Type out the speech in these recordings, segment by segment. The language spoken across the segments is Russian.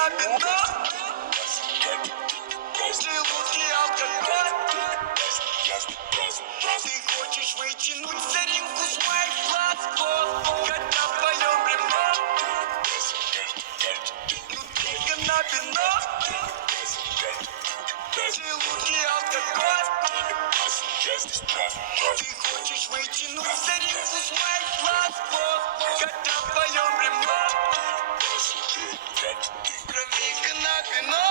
на вино, желудки алкоголь. Ты хочешь вытянуть соринку с моих глаз, хотя в твоем бревно. Ну только на вино, желудки алкоголь. Ты хочешь вытянуть соринку с моих глаз, хотя в твоем бревно. Кровинка на вино,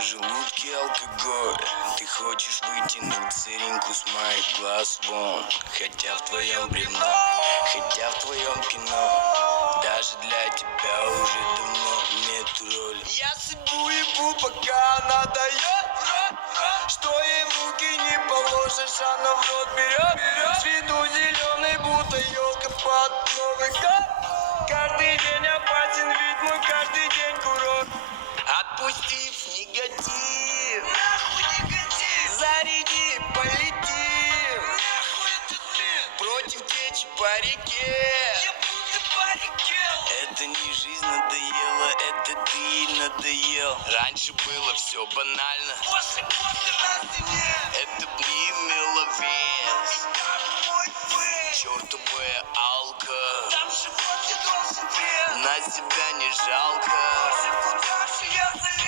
желудки алкоголь. Ты хочешь вытянуть сыринку с моих глаз вон, хотя в твоем бревно, хотя в твоем кино. Даже для тебя уже давно нет роли. Я судьбу ебу, пока она дает, что ей в руки не положишь, она в рот берет. С виду зеленый, будто елка под Новый год. Каждый день опасен, ведь мой каждый день курорт. Отпустив негатив, нахуй негатив, заряди, полетим, нахуй этот мир, против течи по реке, я будто по реке. Это не жизнь надоела, это ты надоел. Раньше было все банально, после на стене, это б не имело вес. Чертовая алка, там живот и должен вес, на себя не жалко. Куда же я залез?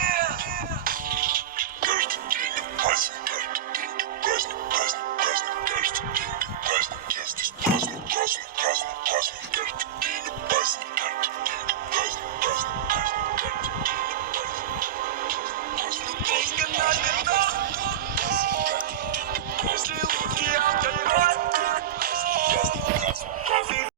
Каждый день опасен, каждый день праздник, праздник, праздник, каждый день праздник. Я здесь праздник, праздник, праздник, праздник, каждый